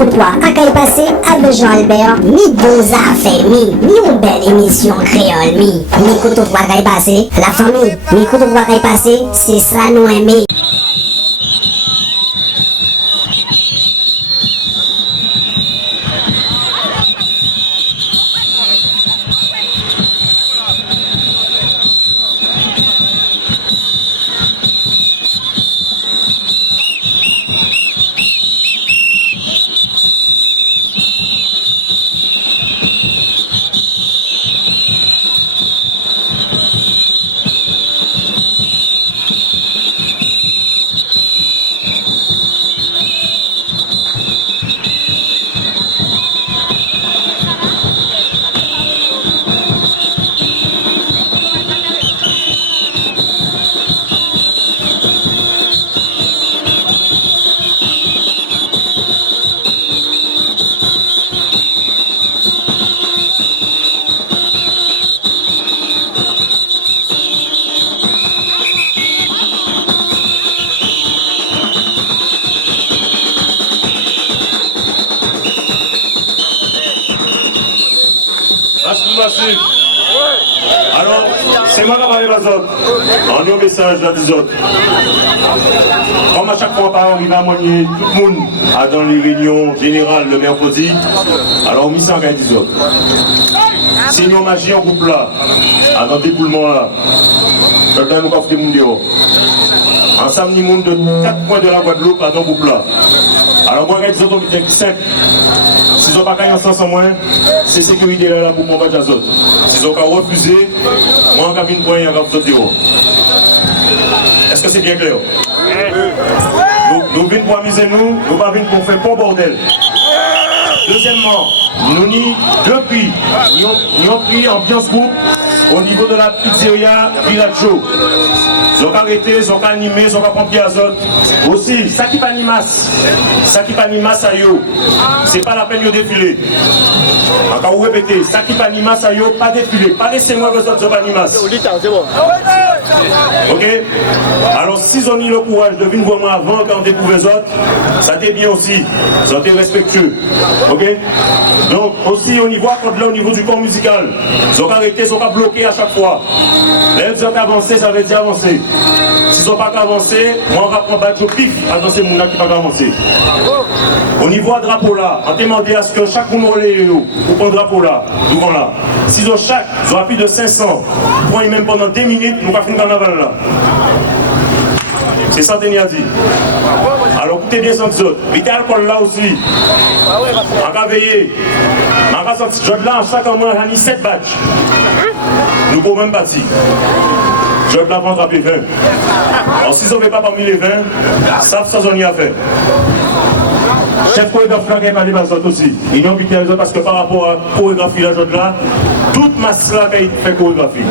Écoute-toi, à qu'elle passé avec Jean-Albert, mi beaux affaires, mi une belle émission créole, mi écoute-toi qu'elle passé, la famille, mi écoute-toi qu'elle passé, c'est ça nous aimer. Alors, c'est moi qui parle aux autres. On a un message dans les autres. Comme à chaque fois, par arrive à moigner, tout le monde a dans les réunions générales le mercredi. Alors, on met ça en des autres. C'est une magie en groupe là, à dans le dépouillement là. Je vais nous faire des gens. Ensemble, nous monde de 4 points de la Guadeloupe à dans le groupe là. Alors, moi, je vais vous dire simple. Si ils n'ont pas gagné ensemble moi, c'est sécurité là pour combattre les autres. Si ils n'ont pas refusé, moi, je vais venir pour un peu. Est-ce que c'est bien clair? Nous venons pour amuser nous, nous ne pas venir pour faire pas bordel. Deuxièmement, nous depuis, nous avons pris ambiance groupe au niveau de la pizzeria Villaggio. Ils ont arrêté, ils ont animé, ils ont pompier azote. Aussi, ça qui panimas à yo, c'est pas la peine de défiler. Encore vous répétez, ça qui panimas à yo, pas défiler. Pas laissez-moi vos autres panimas. Ok? Alors, si ils ont eu le courage de venir voir moi avant quand on découvre les autres, ça t'est bien aussi. Ils ont été respectueux. Ok? Donc, aussi au niveau, là, au niveau du corps musical, ils ont arrêté, ils n'ont pas bloqué à chaque fois. Là, ils ont avancé, ça veut dire avancer. S'ils n'ont pas avancé, moi, on va prendre badge au pif à dans ces gens qui n'ont pas avancé. Au niveau à drapeau là, on demandé à ce que chaque monde relève pour prendre drapeau là, devant là. S'ils ont chaque, ils ont plus de 500, pour même pendant 2 minutes, nous pas finir le carnaval là. C'est ça que a dit. Alors écoutez bien ça autres. Mettez l'alcool là aussi. On va veiller. On va sortir de là, chaque mois, on a mis 7 badges. Nous pouvons même partir. Je vais la prendre à 20. Alors si on ne met pas parmi les 20, ça on y a fait. Chef chorégraphe là qui a parlé aux autres aussi. Ils n'ont pas les autres parce que par rapport à la chorégraphie là, toute masse là qui a fait chorégraphie.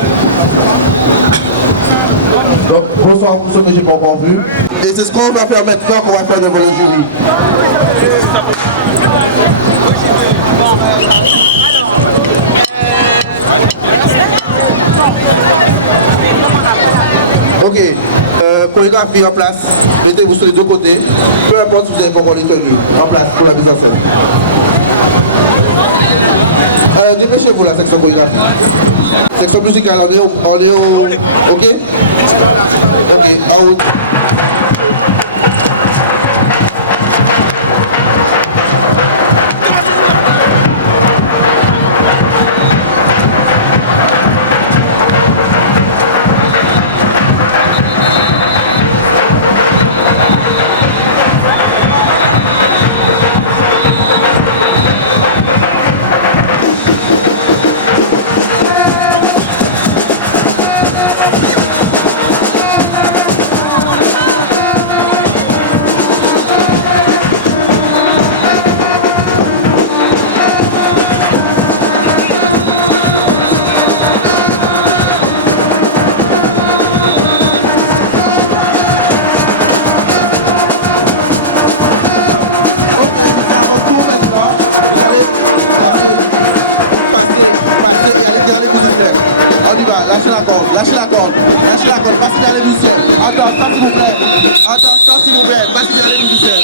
Donc, bonsoir pour ceux que je n'ai pas encore vu. Et c'est ce qu'on va faire maintenant qu'on va faire devant le jury. Ok, chorégraphie en place. Mettez-vous sur les deux côtés. Peu importe si vous n'avez pas encore les tenues. En place pour la mise en scène. Dépêchez-vous la section chorégraphie. Section musicale, on est au... Ok? Ok, en route. Passez dans les musiciens. Attends, s'il vous plaît. Attends, s'il vous plaît. Passez dans les musiciens.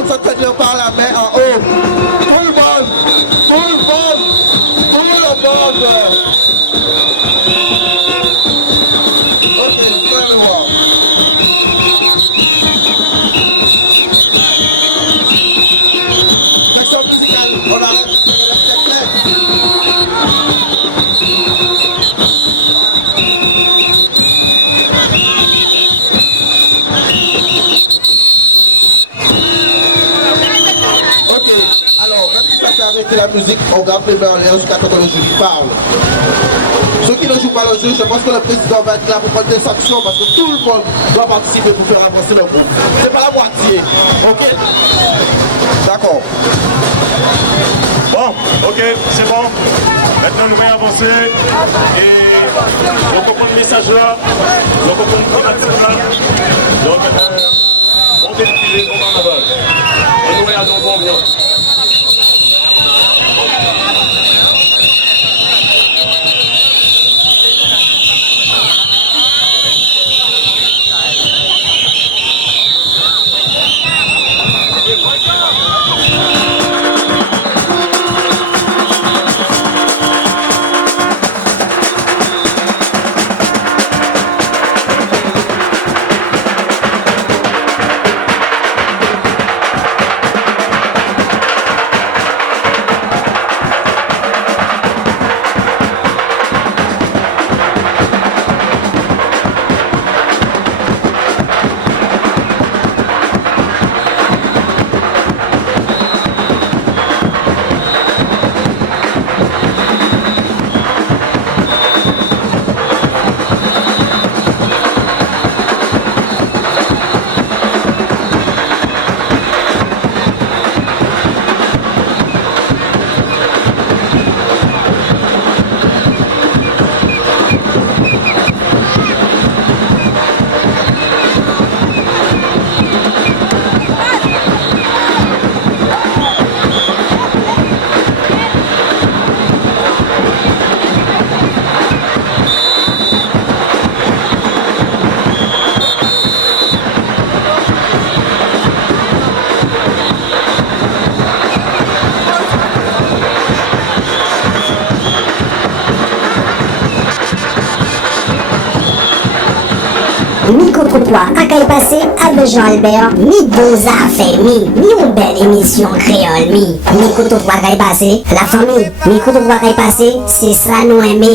monde s'entend par la main en haut. Tout le monde. Ok, je vais voir. Section musicale, on arrête. Ok, alors, quand il va arrêter la musique, on va appeler vers l'air jusqu'à temps que le jury parle. Ceux qui ne jouent pas le jeu, je pense que le président va être là pour prendre des sanctions parce que tout le monde doit participer pour faire avancer le groupe. C'est pas la moitié, ok? D'accord. Bon, ok, c'est bon. Maintenant, nous allons avancer. Et on comprend le message là. Donc, on comprend la là. Donc, on défile, on va en avant. Et nous allons bon bien. Micro-trottoir à Caille Passé avec Jean-Albert, mi deux affaires, mi une belle émission créole, mi Micro-trottoir Caille Passé, la famille, Micro-trottoir Caille Passé, c'est ça nous aimer.